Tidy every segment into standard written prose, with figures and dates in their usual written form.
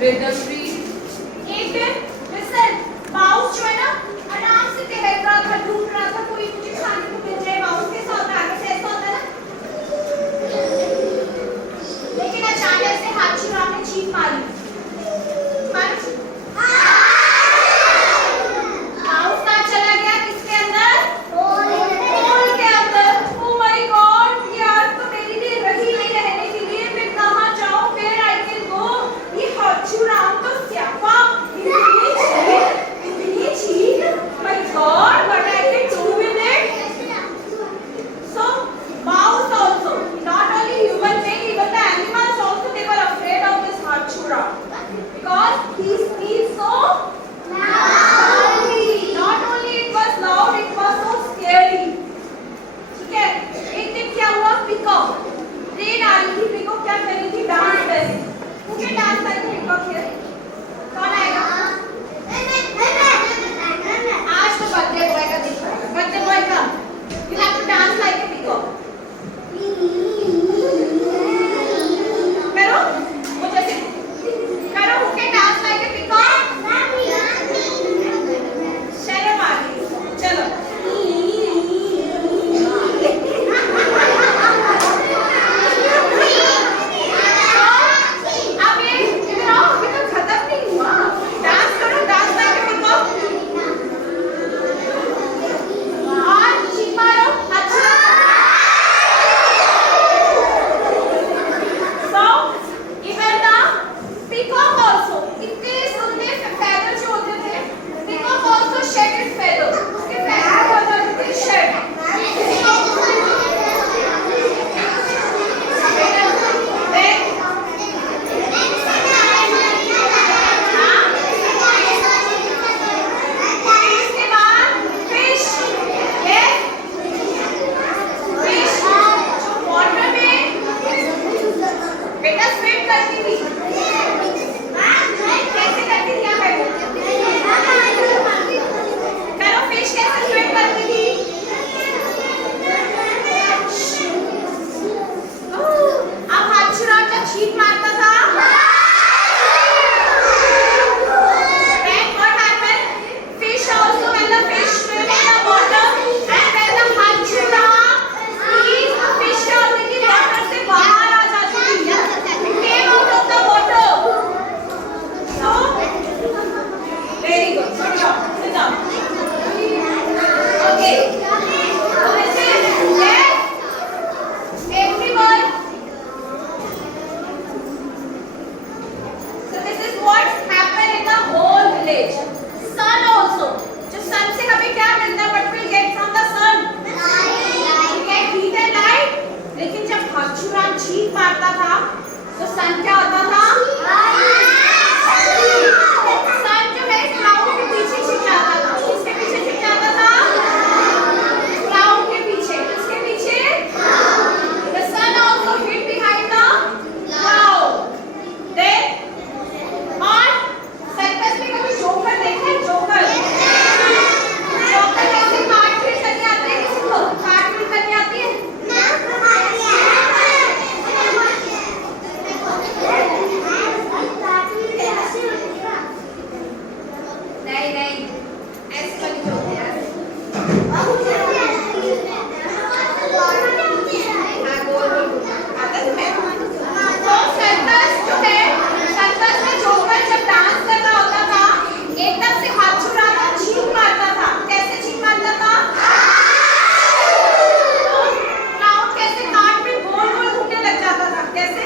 rhythm breathe. एक दिन listen, mouse जो है ना आराम से टहल रहा था, ढूंढ रहा था कोई मुझे खाने को मिल जाए। माउस के साथ आगे से ऐसा होता है ना, लेकिन अचानक से हाथीराम ने चीख मारी। माउस कहाँ चला गया? किसके अंदर? होल के अंदर। Oh my God, यार तो मेरी भी रही नहीं रहने के लिए। मैं कहाँ जाऊँ? Where I can go? ये हाथीराम तो स्यापा, इतनी चीख। My God, what I can do with it? So mouse also, not only human being, even the animals also, they were afraid of this Hathura because he speaks so loudly. Not only it was loud, it was so scary. ठीक है? एक दिन क्या हुआ? Peacock train आ रही थी। Peacock क्या कर रही थी? डांस कर रही थी। मुझे डांस करके पीकॉक है। कौन आएगा? आज तो बर्थडे बॉय का दिन है। बर्थडे बॉय का you have to dance like a peacock. करो मुझे से करो। Who can dance like a peacock? शर्म आ गई। चलो अब ये इधर आओ, अभी तो खत्म नहीं हुआ। डांस करो, डांस like a peacock और चीख मारो। अच्छा so even the peacock also, इतने सुंदर feathers जो होते थे, peacock also shed its feathers. उसके feathers हो जाते थे shed. Then इसके बाद fish, yes, fish जो water में बेटा swim करती थी। कैसे करती थी? यहाँ बैठो करो। fish कैसे swim करती थी? अब हाथीराम जब छींक मारता था, then what happened? Fish also, when the fish swim in the water and when the Hathiram squeeze, fish क्या होती थी? water से बाहर आ जाती थी। Came out of the water. So very good. Sit down. Sit down. Okay. So this is yes. Everyone. So this is what happened in the whole village. Sun also. जो sun से हमें क्या मिलता है? What we get from the sun? We get heat and light. लेकिन जब हाथीराम चीख मारता था, तो sun क्या होता था? sun जो है cloud के पीछे छिप जाता था। किसके पीछे छिप जाता था? cloud के पीछे। किसके पीछे? The sun also hid behind the cloud. Then और सर्कस में कभी जोकर देखा है? जोकर जोकर कैसे काट-पीट करके आते हैं? किसी को काट-पीट करके आती है? नहीं नहीं, ऐसे वाली जोक है यार। हाँ, गोल गोल आता है तुम्हें? तो सर्कस जो है, सर्कस में जोकर जब डांस कर रहा होता था, एकदम से हाथीराम चीख मारता था। कैसे चीख मारता था? क्लाउड कैसे काट में गोल गोल घूमने लग जाता था। कैसे?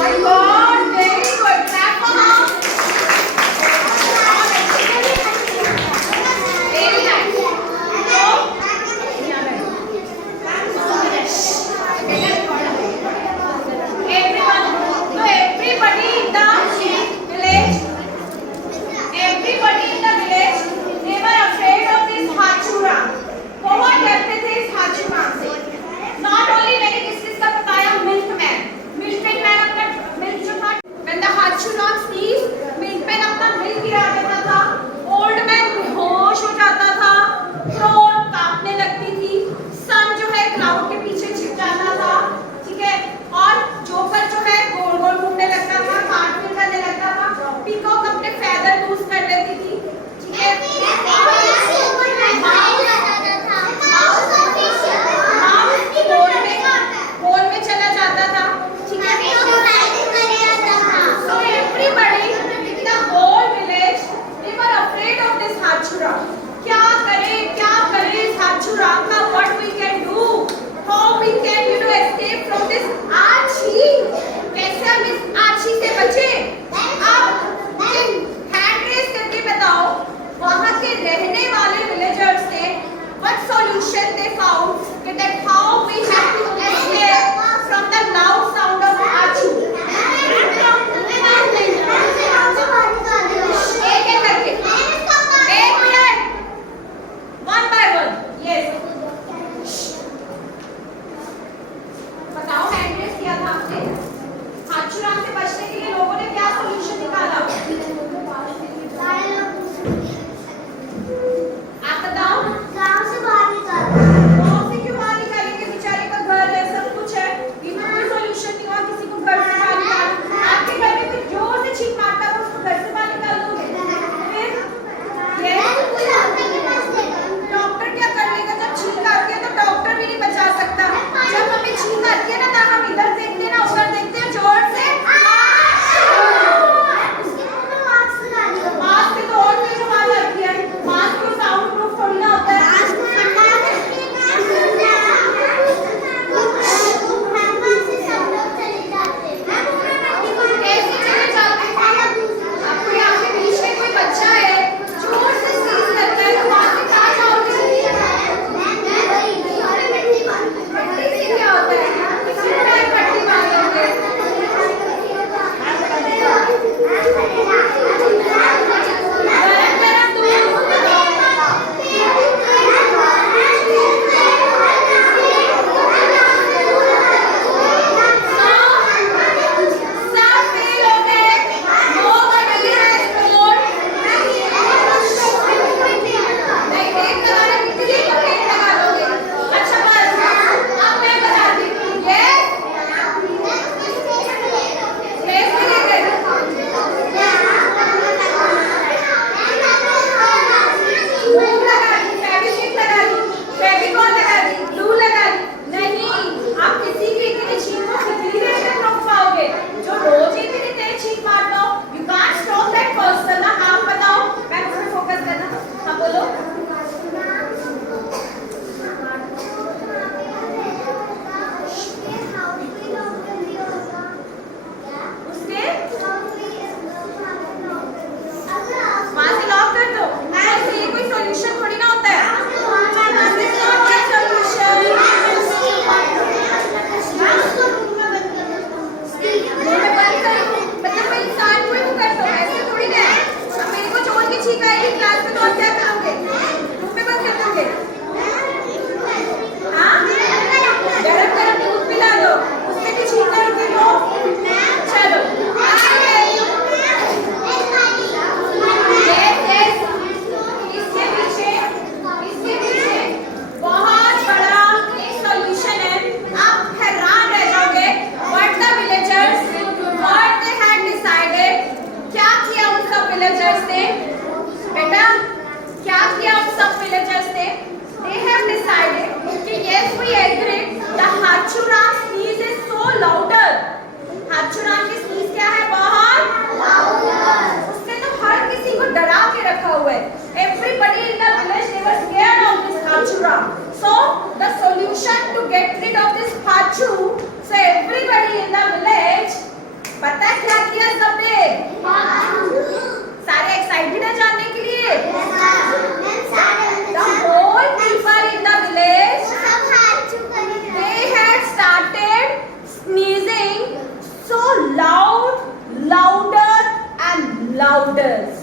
My God, very good. Clap for her. Very nice. So, everyone, so everybody in the village, they were afraid of this Hathura. बहुत डरते थे इस हाथीराम से। Not only मैंने किस-किस का बताया? Milkman अपना मिल्क जो था, when the Hathura sneezed, milkman अपना मिल्क गिरा देता था। Old man बेहोश हो जाता था। Crow कांपने लगती थी। sun जो है क्लाउड के पीछे छिप जाता था। ठीक है? और joker loud, louder and louder.